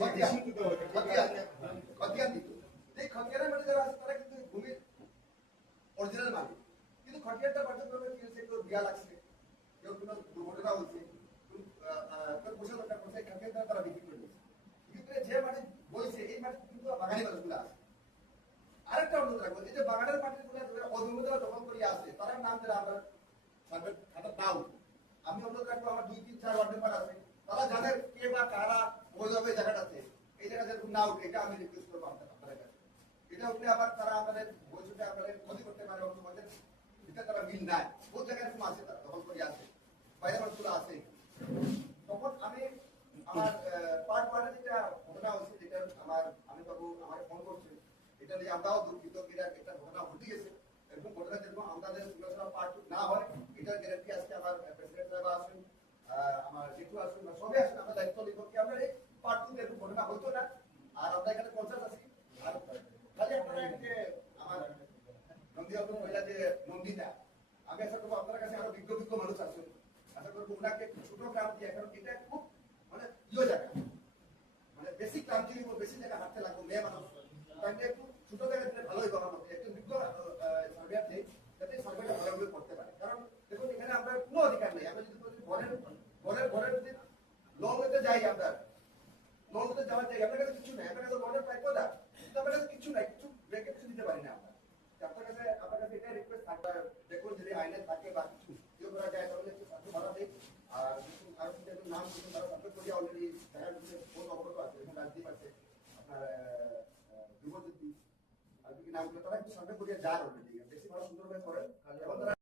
খতিয়ান দিত এই খতিয়ানের মধ্যে যারা আছে তারা কিন্তু ভূমির অরিজিনাল মালিক, কিন্তু খতিয়ানটা বাধ্যক্রমে কি হয়েছে, কেউ বিয়া লাগছে, কেউ কোনো দুর্ঘটনা হয়েছে, পয়সা দরকার পড়ছে, খতিয়ানটা তারা বিক্রি করে দিয়েছে। বিক্রি করে যে মাটি বইছে এই মাটি কিন্তু বাগানি মানুষগুলো আছে। আরেকটা অনুরোধ রাখবো, এই যে বাগানের মাটিগুলো অভিমুখরা দখল করিয়া আছে তারা নাম দিলে আমরা সার্ভে খাতা দাও। আমি অনুরোধ রাখবো, আমার 2, 3, 4 ওয়ার্ড মেম্বার আছে, তারা যাদের কে বা কারা বৈধভাবে জায়গাটাতে এই জায়গা যেরকম না উঠে, এটা আমি রিকোয়েস্ট করবো আপনাদের কাছে। এটা উঠলে আবার তারা আমাদের বৈঠকে আপনাদের ক্ষতি করতে পারে, আমাদের এটা তারা মিল নাই, বহু জায়গায় এরকম আছে, তারা দখল করে আছে, বাইরে মানুষগুলো আছে। তখন আমি আমার পার্ট ওয়ার্ডে যেটা ঘটনা হচ্ছে, যেটা আমি বাবু আমাকে ফোন করছে, এটা নিয়ে আমরাও দুঃখিত, একটা ঘটনা ঘটে গেছে। এরকম ঘটনা যেরকম আমাদের পার্ট না হয়, এটার গ্যারান্টি আজকে আমার প্রেসিডেন্ট সাহেব আসেন, আমার জেঠু আসেন, সবাই আসেন, আমরা দায়িত্ব নিব কি আমরা এই পার্ট 2 এরকম ঘটনা হইতো না। আর আমরা এখানে কনসাস আছি। আর খালি আপনারা যে আমার নন্দীয়া মহিলা যে নন্দিতা, আমি আশা করবো আপনার কাছে আরো বিজ্ঞ বিজ্ঞ মানুষ আছেন, আশা করবো ওনাকে ছোট গ্রাম দিয়ে, কারণ এটা খুব মানে ইয়ে জায়গা, মানে বেশি ক্লান্তি হইব, বেশি জায়গা হাঁটতে লাগবো, মেয়ে মানুষ, তাহলে একটু ছোট জায়গা দিলে ভালো হইব। আমার মধ্যে একটু বিজ্ঞ সার্ভেয়ার নেই, যাতে সার্ভেটা ভালোভাবে করতে পারে। কারণ দেখুন এখানে আমরা কোনো অধিকার নেই, আমরা যদি ঘরের যদি লং হতে যাই, আমরা লং হতে যাওয়ার যাই, আপনার কাছে কিছু নেই, আপনার কাছে লনের প্রায় কথা, কিন্তু আপনার কাছে কিছু নাই, কিছু ব্রেকে কিছু দিতে পারি না আমরা। আপনার কাছে এটা রিকোয়েস্ট থাকবে, দেখুন যদি আইনে থাকে বা কিছু ইয়ে করা যায় তাহলে একটু সাথে ভাড়া দিই। আর আরো কিছু নাম করছেন, তারা সাবমিট করিয়া অলরেডি জায়গা দিতে ফোন অবগত আছে, এবং রাজদীপ আছে, আপনার যুবজ্যোতি আর কি নাম, তারা একটু সাবমিট করিয়া যার অলরেডি বেশি ভালো সুন্দরভাবে করেন।